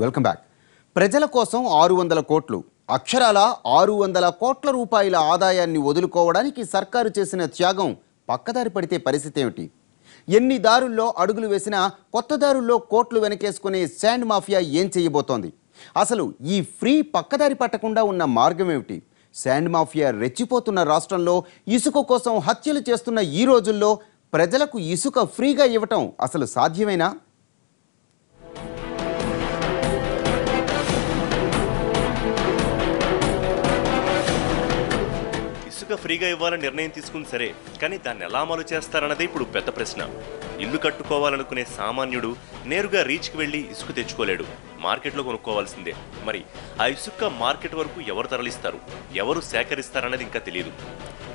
Welcome back. ప్రజల కోసం 600 కోట్లు, అక్షరాల 600 కోట్ల రూపాయల ఆదాయాన్ని వదులుకోవడానికి సర్కారు చేసిన త్యాగం పక్కదారి పడితే పరిస్థితి ఏమిటి? ఎన్ని దారుల్లో అడుగులు వేసినా కొత్త దారుల్లో కోట్లు వెనకేసుకునే శాండ్ మాఫియా ఏం చేయబోతోంది? అసలు ఈ ఫ్రీ పక్కదారి పట్టకుండా ఉన్న మార్గం ఏమిటి? శాండ్ మాఫియా రెచ్చిపోతున్న రాష్ట్రంలో ఇసుక కోసం హత్యలు చేస్తున్న ఈ రోజుల్లో ప్రజలకు ఇసుక ఫ్రీగా ఇవ్వటం అసలు సాధ్యమేనా? ఇసుక ఫ్రీగా ఇవ్వాలని నిర్ణయం తీసుకుని సరే, కానీ దాన్ని ఎలా అమలు చేస్తారన్నదే ఇప్పుడు పెద్ద ప్రశ్న. ఇల్లు కట్టుకోవాలనుకునే సామాన్యుడు నేరుగా రీచ్కి వెళ్ళి ఇసుక తెచ్చుకోలేడు, మార్కెట్లో కొనుక్కోవాల్సిందే. మరి ఆ ఇసుక మార్కెట్ వరకు ఎవరు తరలిస్తారు, ఎవరు సేకరిస్తారన్నది ఇంకా తెలియదు.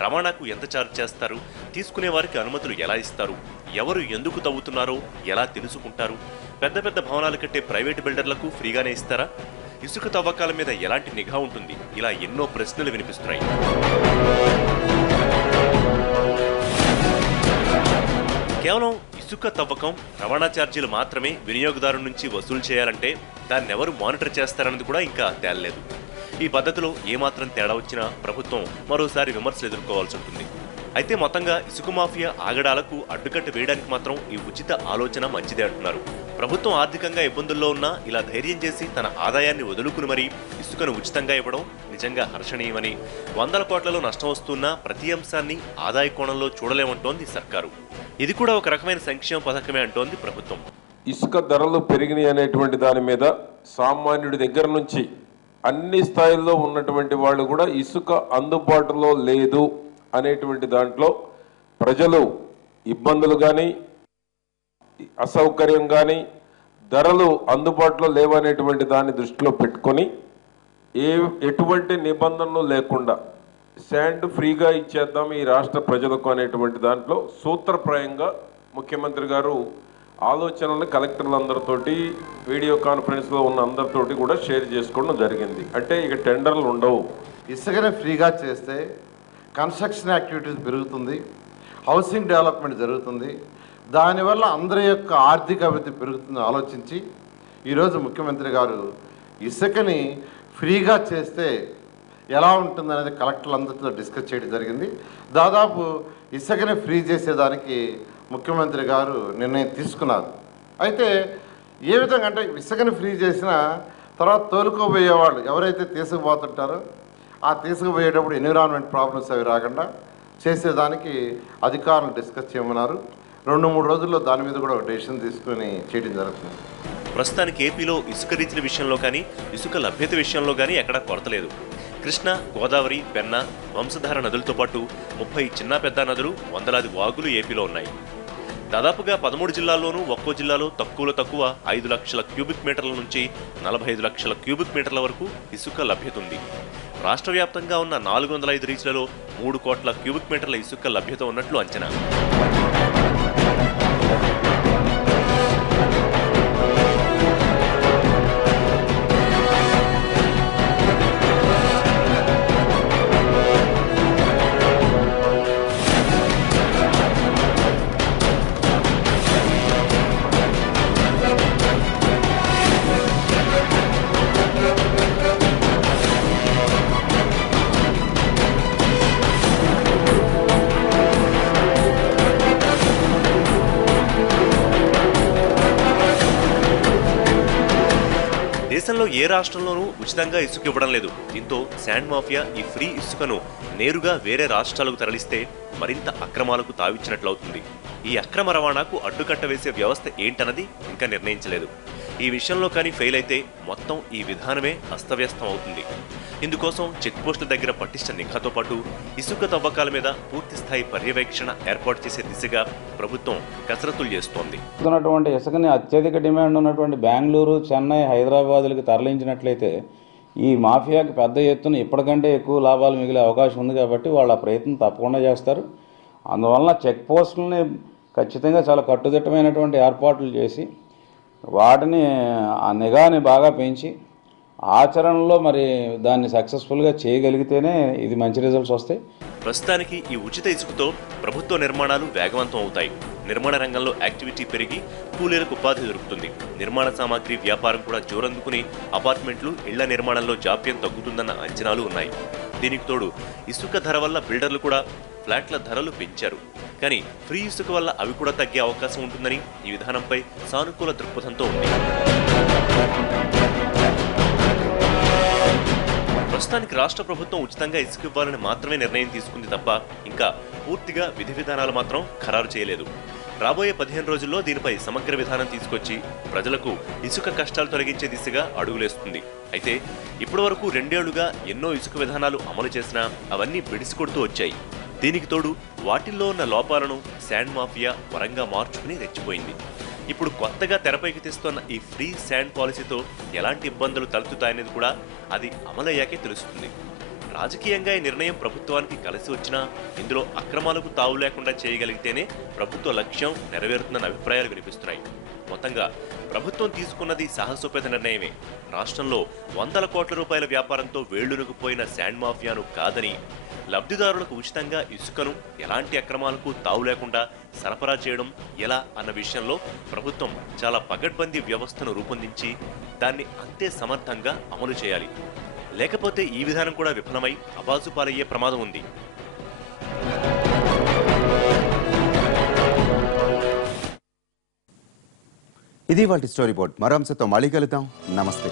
రవాణాకు ఎంత ఛార్జ్ చేస్తారు, తీసుకునే వారికి అనుమతులు ఎలా ఇస్తారు, ఎవరు ఎందుకు తవ్వుతున్నారో ఎలా తెలుసుకుంటారు, పెద్ద పెద్ద భవనాలు కట్టే ప్రైవేటు బిల్డర్లకు ఫ్రీగానే ఇస్తారా, ఇసుక తవ్వకాల మీద ఎలాంటి నిఘా ఉంటుంది, ఇలా ఎన్నో ప్రశ్నలు వినిపిస్తున్నాయి. కేవలం ఇసుక తవ్వకం, రవాణా ఛార్జీలు మాత్రమే వినియోగదారు నుంచి వసూలు చేయాలంటే దాన్ని ఎవరు మానిటర్ చేస్తారన్నది కూడా ఇంకా తేలలేదు. ఈ పద్ధతిలో ఏమాత్రం తేడా వచ్చినా ప్రభుత్వం మరోసారి విమర్శలు ఎదుర్కోవాల్సి ఉంటుంది. అయితే మొత్తంగా ఇసుక మాఫియా ఆగడాలకు అడ్డుకట్ట వేయడానికి మాత్రం ఈ ఉచిత ఆలోచన మంచిదే అంటున్నారు. ప్రభుత్వం ఆర్థికంగా ఇబ్బందుల్లో ఉన్నా ఇలా ధైర్యం చేసి తన ఆదాయాన్ని వదులుకుని మరీ ఇసుకను ఉచితంగా ఇవ్వడం నిజంగా హర్షణీయమని, 100 కోట్లలో నష్టం వస్తున్నా ప్రతి అంశాన్ని ఆదాయ కోణంలో చూడలేమంటోంది సర్కారు. ఇది కూడా ఒక రకమైన సంక్షేమ పథకమే అంటోంది ప్రభుత్వం. ఇసుక ధరలు పెరిగినాయి అనేటువంటి దాని మీద సామాన్యుడి దగ్గర నుంచి అన్ని స్థాయిల్లో ఉన్నటువంటి వాళ్ళు కూడా ఇసుక అందుబాటులో లేదు అనేటువంటి దాంట్లో ప్రజలు ఇబ్బందులు కానీ, అసౌకర్యం కానీ, ధరలు అందుబాటులో లేవనేటువంటి దాన్ని దృష్టిలో పెట్టుకొని ఎటువంటి నిబంధనలు లేకుండా శాండ్ ఫ్రీగా ఇచ్చేద్దాం ఈ రాష్ట్ర ప్రజలకు అనేటువంటి దాంట్లో సూత్రప్రాయంగా ముఖ్యమంత్రి గారు ఆలోచనలను కలెక్టర్లందరితోటి వీడియో కాన్ఫరెన్స్లో ఉన్న అందరితోటి కూడా షేర్ చేసుకోవడం జరిగింది. అంటే ఇక టెండర్లు ఉండవు. ఇసుకనే ఫ్రీగా చేస్తే కన్స్ట్రక్షన్ యాక్టివిటీస్ పెరుగుతుంది, హౌసింగ్ డెవలప్మెంట్ జరుగుతుంది, దానివల్ల అందరి యొక్క ఆర్థిక అభివృద్ధి పెరుగుతుందని ఆలోచించి ఈరోజు ముఖ్యమంత్రి గారు ఇసుకని ఫ్రీగా చేస్తే ఎలా ఉంటుందనేది కలెక్టర్లందరితో డిస్కస్ చేయడం జరిగింది. దాదాపు ఇసుకని ఫ్రీ చేసేదానికి ముఖ్యమంత్రి గారు నిర్ణయం తీసుకున్నారు. అయితే ఏ విధంగా అంటే ఇసుకని ఫ్రీ చేసిన తర్వాత తోలుకోబోయేవాళ్ళు ఎవరైతే తీసుకుపోతుంటారో ఆ తీసుకుపోయేటప్పుడు ఎన్విరాన్మెంట్ ప్రాబ్లమ్స్ అవి రాకుండా చేసేదానికి అధికారులు డిస్కస్ చేయమన్నారు. 2-3 రోజుల్లో దాని మీద కూడా ఒక డెసిషన్ తీసుకుని చేయడం జరుగుతుంది. ప్రస్తుతానికి ఏపీలో ఇసుక రీచ్ల విషయంలో కానీ, ఇసుక లభ్యత విషయంలో కానీ ఎక్కడా కొరత లేదు. కృష్ణా, గోదావరి, పెన్నా, వంశధార నదులతో పాటు 30 చిన్న పెద్ద నదులు, వందలాది వాగులు ఏపీలో ఉన్నాయి. దాదాపుగా 13 జిల్లాల్లోనూ ఒక్కో జిల్లాలో తక్కువలో తక్కువ 5 లక్షల క్యూబిక్ మీటర్ల నుంచి 45 లక్షల క్యూబిక్ మీటర్ల వరకు ఇసుక లభ్యత ఉంది. రాష్ట్ర వ్యాప్తంగా ఉన్న 405 రీచ్లలో 3 కోట్ల క్యూబిక్ మీటర్ల ఇసుక లభ్యత ఉన్నట్లు అంచనా. దేశంలో ఏ రాష్ట్రంలోనూ ఉచితంగా ఇసుక ఇవ్వడం లేదు. దీంతో శాండ్ మాఫియా ఈ ఫ్రీ ఇసుకను నేరుగా వేరే రాష్ట్రాలకు తరలిస్తే మరింత అక్రమాలకు తావిచ్చినట్లవుతుంది. ఈ అక్రమ రవాణాకు అడ్డుకట్ట వేసే వ్యవస్థ ఏంటన్నది ఇంకా నిర్ణయించలేదు. ఈ విషయంలో కానీ ఫెయిల్ అయితే మొత్తం ఈ విధానమే అస్తవ్యస్తం అవుతుంది. ఇందుకోసం చెక్ పోస్టుల దగ్గర పటిష్ట నిఘాతో పాటు ఇసుక తవ్వకాల మీద పూర్తిస్థాయి పర్యవేక్షణ ఏర్పాటు చేసే దిశగా ప్రభుత్వం కసరత్తులు చేస్తోంది. ఇసుకని అత్యధిక డిమాండ్ ఉన్నటువంటి బెంగళూరు, చెన్నై, హైదరాబాద్లకు తరలించినట్లయితే ఈ మాఫియాకి పెద్ద ఎత్తున ఇప్పటికంటే ఎక్కువ లాభాలు మిగిలే అవకాశం ఉంది. కాబట్టి వాళ్ళ ప్రయత్నం తప్పకుండా చేస్తారు. అందువలన చెక్ పోస్టులని ఖచ్చితంగా చాలా కట్టుదిట్టమైనటువంటి ఏర్పాట్లు చేసి వాటిని ఆ నిఘాని బాగా పెంచి ఆచరణలో మరి దాన్ని సక్సెస్ఫుల్గా చేయగలిగితేనే ఇది మంచి రిజల్ట్స్ వస్తాయి. ప్రస్తుతానికి ఈ ఉచిత ఇసుకతో ప్రభుత్వ నిర్మాణాలు వేగవంతం అవుతాయి. నిర్మాణ రంగంలో యాక్టివిటీ పెరిగి కూలీలకు ఉపాధి దొరుకుతుంది. నిర్మాణ సామాగ్రి వ్యాపారం కూడా జోరందుకుని అపార్ట్మెంట్లు, ఇళ్ల నిర్మాణంలో జాప్యం తగ్గుతుందన్న అంచనాలు ఉన్నాయి. దీనికి తోడు ఇసుక ధర వల్ల బిల్డర్లు కూడా ఫ్లాట్ల ధరలు పెంచారు. కానీ ఫ్రీ ఇసుక వల్ల అవి కూడా తగ్గే అవకాశం ఉంటుందని ఈ విధానంపై సానుకూల దృక్పథంతో ఉంది. ప్రస్తుతానికి రాష్ట్ర ప్రభుత్వం ఉచితంగా ఇసుక ఇవ్వాలని మాత్రమే నిర్ణయం తీసుకుంది తప్ప ఇంకా పూర్తిగా విధి విధానాలు మాత్రం ఖరారు చేయలేదు. రాబోయే 15 రోజుల్లో దీనిపై సమగ్ర విధానం తీసుకొచ్చి ప్రజలకు ఇసుక కష్టాలు తొలగించే దిశగా అడుగులేస్తుంది. అయితే ఇప్పటి వరకు 2 ఏళ్లుగా ఎన్నో ఇసుక విధానాలు అమలు చేసినా అవన్నీ బెడిసికొడుతూ వచ్చాయి. దీనికి తోడు వాటిల్లో ఉన్న లోపాలను శాండ్ మాఫియా వరంగా మార్చుకుని రెచ్చిపోయింది. ఇప్పుడు కొత్తగా తెరపైకి తెస్తున్న ఈ ఫ్రీ శాండ్ పాలసీతో ఎలాంటి ఇబ్బందులు తలెత్తుతాయనేది కూడా అది అమలయ్యాకే తెలుస్తుంది. రాజకీయంగా ఈ నిర్ణయం ప్రభుత్వానికి కలిసి వచ్చినా ఇందులో అక్రమాలకు తావు లేకుండా చేయగలిగితేనే ప్రభుత్వ లక్ష్యం నెరవేరుతుందన్న అభిప్రాయాలు వినిపిస్తున్నాయి. మొత్తంగా ప్రభుత్వం తీసుకున్నది సాహసోపేత నిర్ణయమే. రాష్ట్రంలో 100 కోట్ల రూపాయల వ్యాపారంతో వేళ్లునుకుపోయిన శాండ్ మాఫియాను కాదని, లబ్ధిదారులకు ఉచితంగా ఇసుకను ఎలాంటి అక్రమాలకు తావు లేకుండా సరఫరా చేయడం ఎలా అన్న విషయంలో ప్రభుత్వం చాలా పగడ్బందీ వ్యవస్థను రూపొందించి దాన్ని అంతే సమర్థంగా అమలు చేయాలి. లేకపోతే ఈ విధానం కూడా విఫలమై అబాసుపాలయ్యే ప్రమాదం ఉంది. ఇది వాటి స్టోరీ బోర్డ్. మరో అంశంతో మళ్ళీ కలుద్దాం. నమస్తే.